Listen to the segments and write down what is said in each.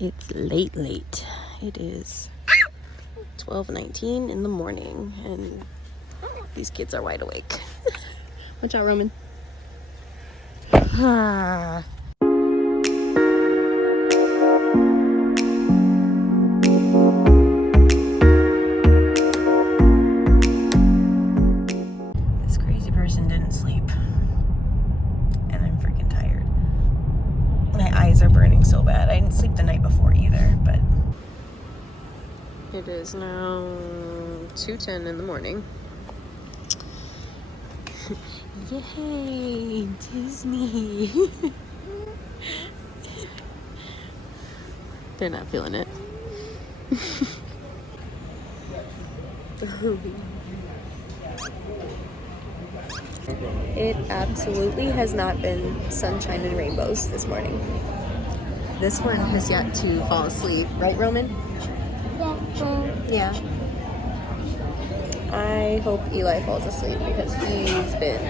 It's late. It is 12:19 in the morning, and these kids are wide awake. Watch out, Roman. This crazy person didn't sleep, and I'm freaking tired. My eyes are burning so bad. I didn't sleep the night before either, but it is now 2:10 in the morning. Yay, Disney. They're not feeling it. It absolutely has not been sunshine and rainbows this morning. This one has yet to fall asleep. Right, Roman? Yeah. I hope Eli falls asleep because he's been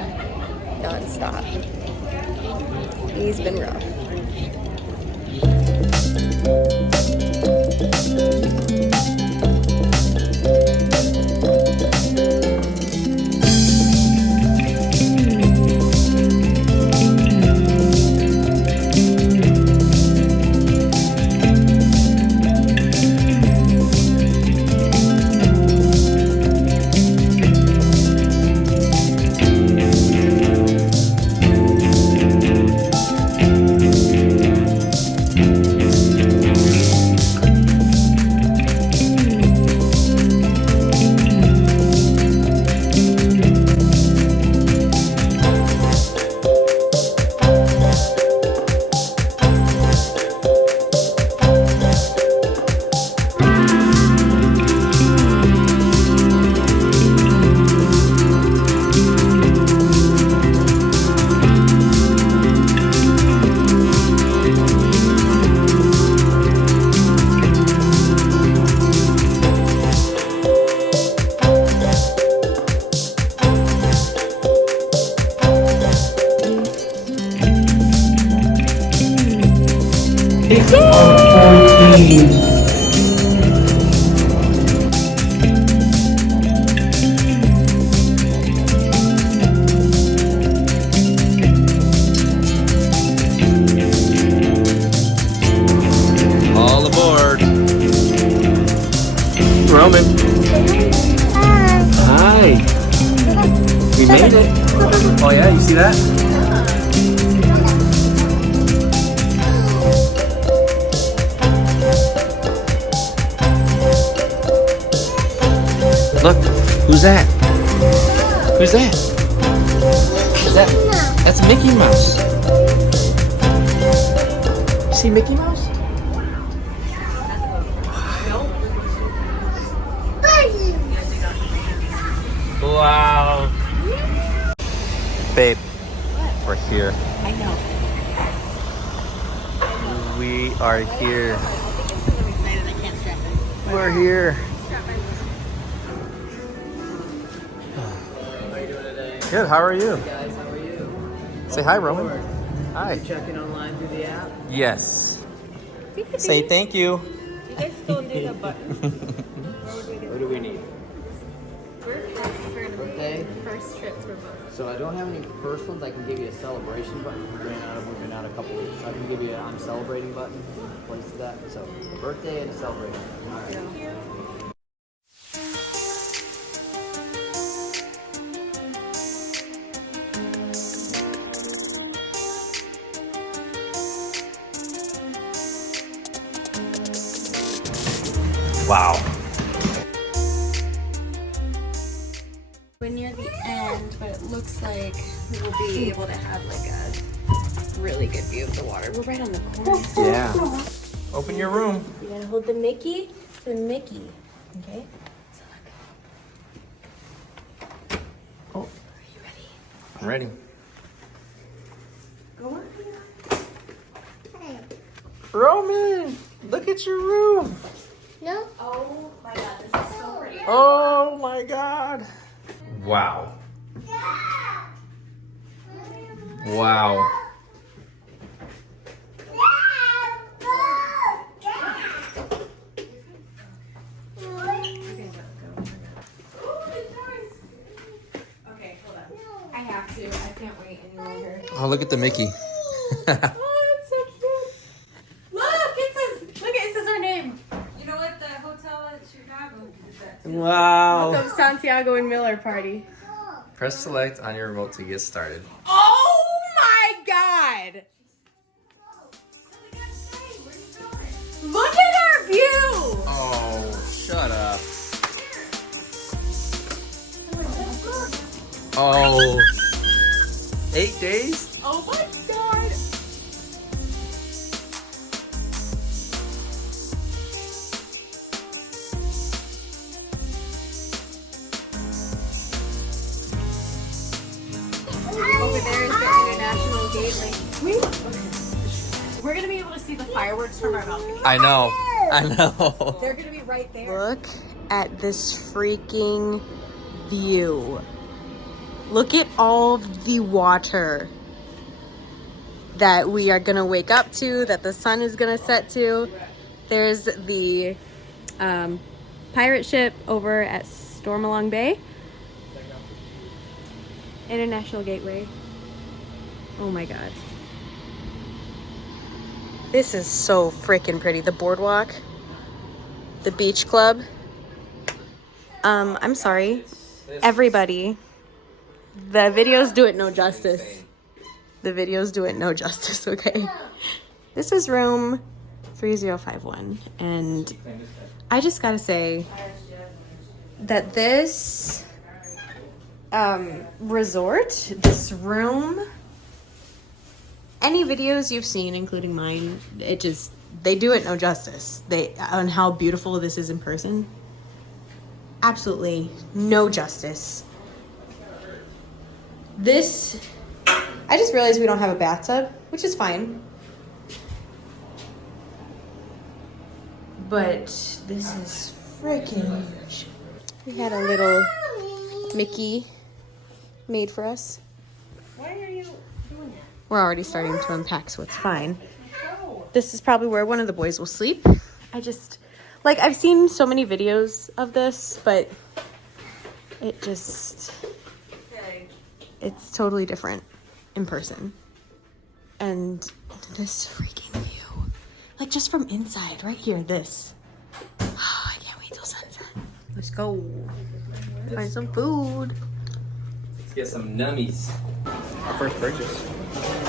non-stop. He's been rough. All aboard. Roman. Hi. We made it. Oh yeah, you see that? Look, who's that? Who's that? Is that's Mickey Mouse. You see Mickey Mouse? Wow. Babe, what? We're here. I know. We are here. I'm excited. I can't strap it. We're here. Good, how are you? Hey guys, how are you? Say hi, Roman. Hi. You checking online through the app? Yes. Say thank you. You guys don't do the button. What do we need? Birthday? First trips for both. So I don't have any first ones. I can give you a celebration button. We've been out a couple weeks. So I can give you a I'm celebrating button. Place to that. So a birthday and a celebration button. All right. Thank you. Wow. We're near the end, but it looks like we'll be able to have like a really good view of the water. We're right on the corner. Yeah. Open your room. You gotta hold the Mickey to Mickey. Okay? So look. Oh, are you ready? I'm ready. Go on. Roman, look at your room. No? Oh my god, this is so pretty. Oh my god. Wow. Wow. Oh, look at the Mickey. Oh, that's so cute. Look, it says our name. You know what? The hotel in Chicago did that too. Wow. The Santiago and Miller party. Press select on your remote to get started. Oh my god! Look at our view! Oh, shut up. Oh. 8 days? Oh my god! Over there is the International Gateway. We're gonna be able to see the fireworks from our balcony. I know. I know. They're gonna be right there. Look at this freaking view. Look at all the water that we are gonna wake up to, that the sun is gonna set to. There's the pirate ship over at Stormalong Bay. International Gateway. Oh my god. This is so freaking pretty. The boardwalk, the beach club. I'm sorry, everybody. The videos do it no justice. The videos do it no justice, okay? This is room 3051, and I just gotta say that this resort, this room, any videos you've seen, including mine, they do it no justice. On how beautiful this is in person. Absolutely no justice. I just realized we don't have a bathtub, which is fine. But this is freaking huge. We had a little Mickey made for us. Why are you doing that? We're already starting to unpack, so it's fine. This is probably where one of the boys will sleep. I've seen so many videos of this, but it's totally different in person. And this freaking view, like just from inside, right here, this. Oh, I can't wait till sunset. Let's go find some food. Let's get some nummies. Our first purchase.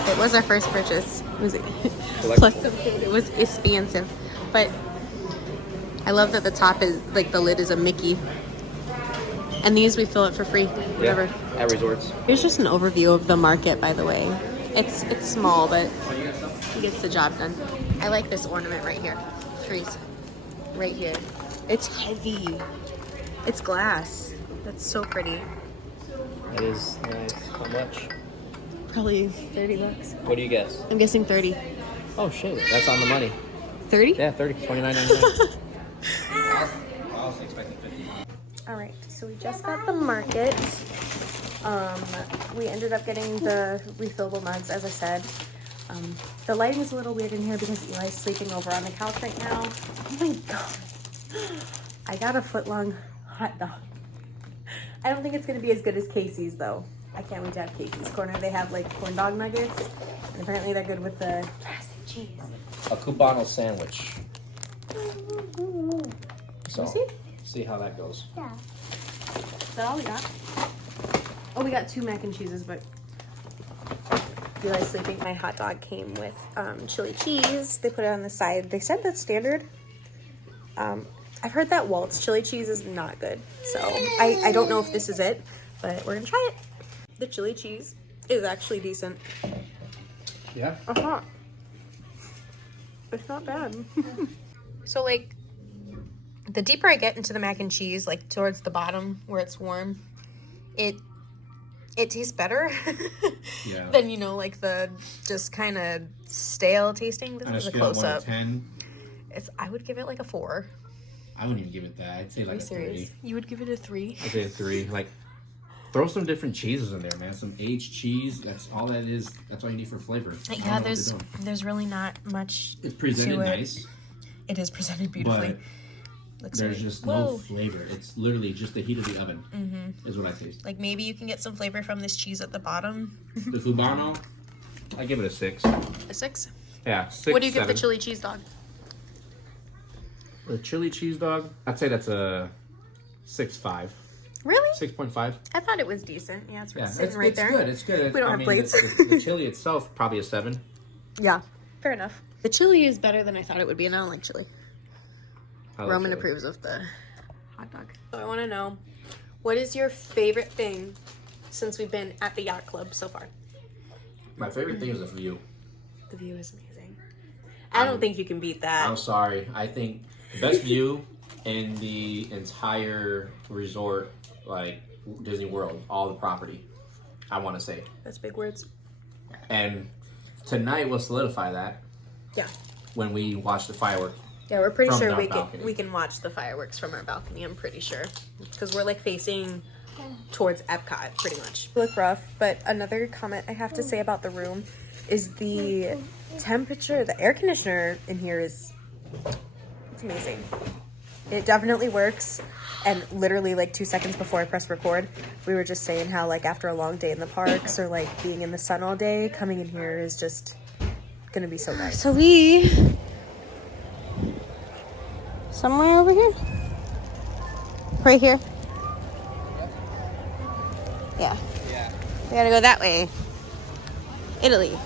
It was our first purchase. It was plus some food. It was expensive, but I love that the top is like the lid is a Mickey, and these we fill it for free. Whatever. Yeah, at resorts. Here's just an overview of the market, by the way. It's small, but it gets the job done. I like this ornament right here. Trees, right here. It's heavy. It's glass. That's so pretty. It is nice. How much? Probably $30. What do you guess? I'm guessing 30. Oh shit, that's on the money. 30? Yeah, 30. $29.99. All right, so we just got the market. We ended up getting the refillable mugs, as I said. The lighting is a little weird in here because Eli's sleeping over on the couch right now. Oh my god. I got a foot-long hot dog. I don't think it's gonna be as good as Casey's though. I can't wait to have Casey's Corner. They have like corn dog nuggets, and apparently they're good with the plastic cheese. A Cubano sandwich. So, see how that goes. Yeah. Is that all we got? Oh, we got 2 mac and cheeses, but Eli's sleeping. My hot dog came with chili cheese. They put it on the side. They said that's standard. I've heard that Waltz chili cheese is not good, so I don't know if this is it, but we're gonna try it. The chili cheese is actually decent. Yeah? Uh-huh. It's not bad. So, like, the deeper I get into the mac and cheese, like, towards the bottom where it's warm, it tastes better Yeah. than, you know, like, the just kind of stale tasting. This On a is a scale of 1 close-up. to 10, I would give it, like, a 4. I wouldn't even give it that. I'd say like a 3. You would give it a 3? I'd say a 3. Like, throw some different cheeses in there, man. Some aged cheese. That's all that is. That's all you need for flavor. I don't know what they're doing. there's really not much. It's presented to it. nice, It is presented beautifully. but there's just no flavor. It's literally just the heat of the oven is what I taste. Like, maybe you can get some flavor from this cheese at the bottom. The Cubano, I give it a 6. A 6? Yeah, 6. What do you give 7. the chili cheese dog? The chili cheese dog? I'd say that's a 6.5. Really? 6.5. I thought it was decent. Yeah, it's Yeah, sitting it's, right it's there. good. It's good. We don't have plates. The chili itself, probably a 7. Yeah, fair enough. The chili is better than I thought it would be, and I don't like chili. I like Roman chili. approves of the hot dog. So I want to know, what is your favorite thing since we've been at the yacht club so far? My favorite thing is the view. The view is amazing. I don't think you can beat that. I'm sorry. I think the best view in the entire resort, like Disney World, all the property, I want to say. That's big words. And tonight will solidify that. Yeah. When we watch the fireworks. Yeah, we're pretty From sure our we balcony. can watch the fireworks from our balcony. I'm pretty sure, because we're like facing towards Epcot, pretty much. Look rough, but another comment I have to say about the room is the temperature. The air conditioner in here it's amazing. It definitely works. And literally like 2 seconds before I press record, we were just saying how like after a long day in the parks or like being in the sun all day, coming in here is just gonna be so nice. So we somewhere over here, right here. Yeah. We gotta go that way. Italy.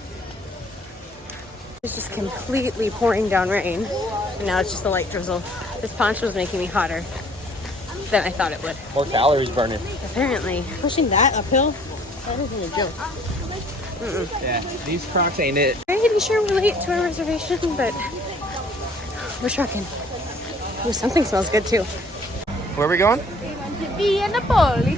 It's just completely pouring down rain, and now it's just a light drizzle. This poncho is making me hotter than I thought it would. More calories burning. Apparently, pushing that uphill, that isn't a joke. Yeah, these Crocs ain't it. Pretty sure we're late to our reservation, but we're trucking. Ooh, something smells good too. Where are we going? Via Napoli.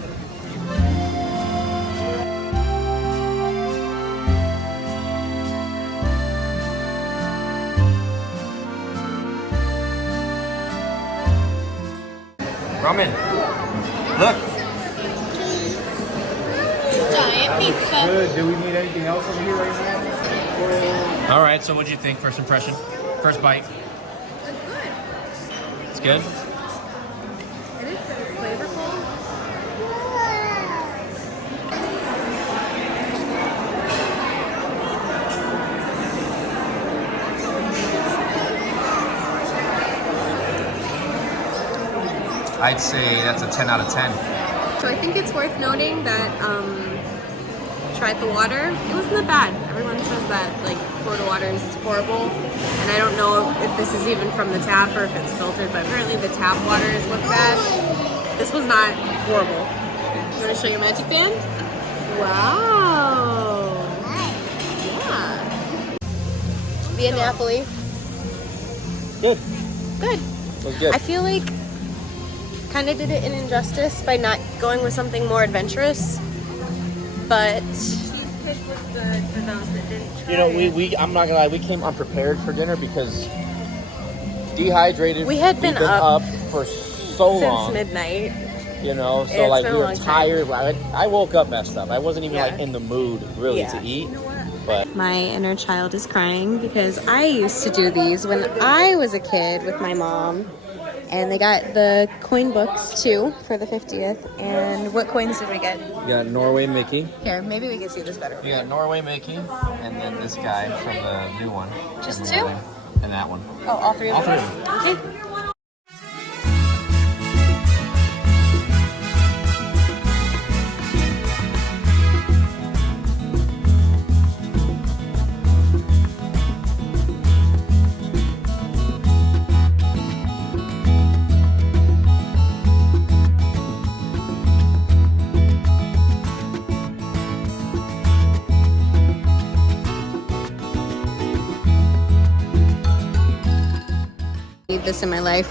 Roman, look. Giant pizza. Good. Do we need anything else over here right now? All right, so what'd you think? First impression? First bite? It's good. It is pretty flavorful. I'd say that's a 10 out of 10. So I think it's worth noting that tried the water. It wasn't that bad. Everyone says that like Florida water is horrible, and I don't know if this is even from the tap or if it's filtered, but apparently the tap water is what's bad. This was not horrible. You want to show your magic band? Wow. Yeah. Via Napoli. Good. Good. It was good. I feel like kind of did it an injustice by not going with something more adventurous, but Cheesecake was good for those that didn't try You know, it. we I'm not gonna lie, we came unprepared for dinner because dehydrated. We had We've been up for so since long. midnight. You know, so It's like been we a were long time. tired. I woke up messed up. I wasn't even Yeah. like in the mood really Yeah. to eat. But My inner child is crying because I used to do these when I was a kid with my mom. And they got the coin books too for the 50th. And what coins did we get? you got Norway Mickey. Here, maybe we can see this better. You got Norway Mickey, and then this guy from the new one. Just And two? then- And that one. Oh, all three of All them? three of Okay. Need this in my life.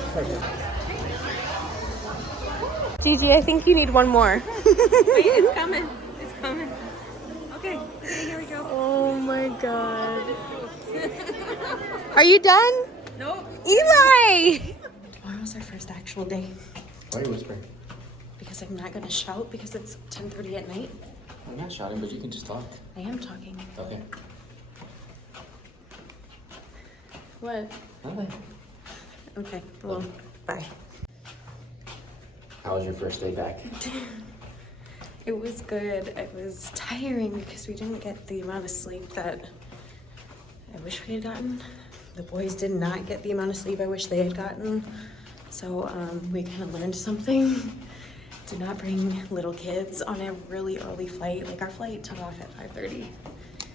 Gigi, I think you need one more. It's coming. It's coming. Okay. Okay, here we go. Oh my god. Are you done? Nope. Eli! Tomorrow's our first actual day. Why are you whispering? Because I'm not gonna shout because it's 10:30 at night. I'm not shouting, but you can just talk. I am talking. Okay. What? Okay. Okay, well, bye. How was your first day back? It was good. It was tiring because we didn't get the amount of sleep that I wish we had gotten. The boys did not get the amount of sleep I wish they had gotten. So we kind of learned something. Do not bring little kids on a really early flight. Like our flight took off at 5:30.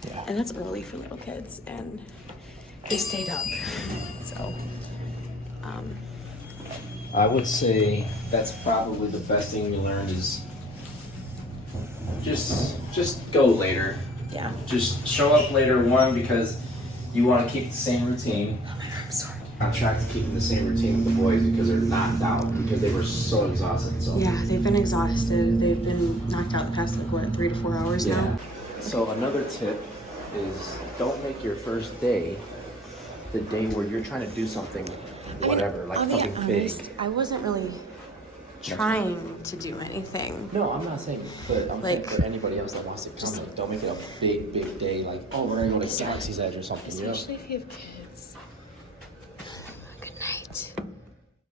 Yeah. And that's early for little kids. And they stayed up. So, I would say that's probably the best thing we learned is just go later. yeah. Just show up later, one, because you want to keep the same routine. Oh my God, I'm sorry. On track to keeping the same routine with the boys because they're knocked out because they were so exhausted. So Yeah, they've been exhausted. They've been knocked out the past, like, what, 3 to 4 hours now? So another tip is don't make your first day the day where you're trying to do something, whatever, like something big. I wasn't really trying to do anything. No, I'm not saying, but I'm saying Like, for anybody else that wants to come, like, don't make it a big day, like, oh, we're gonna go to Galaxy's Edge or something, you know? Especially if you have kids.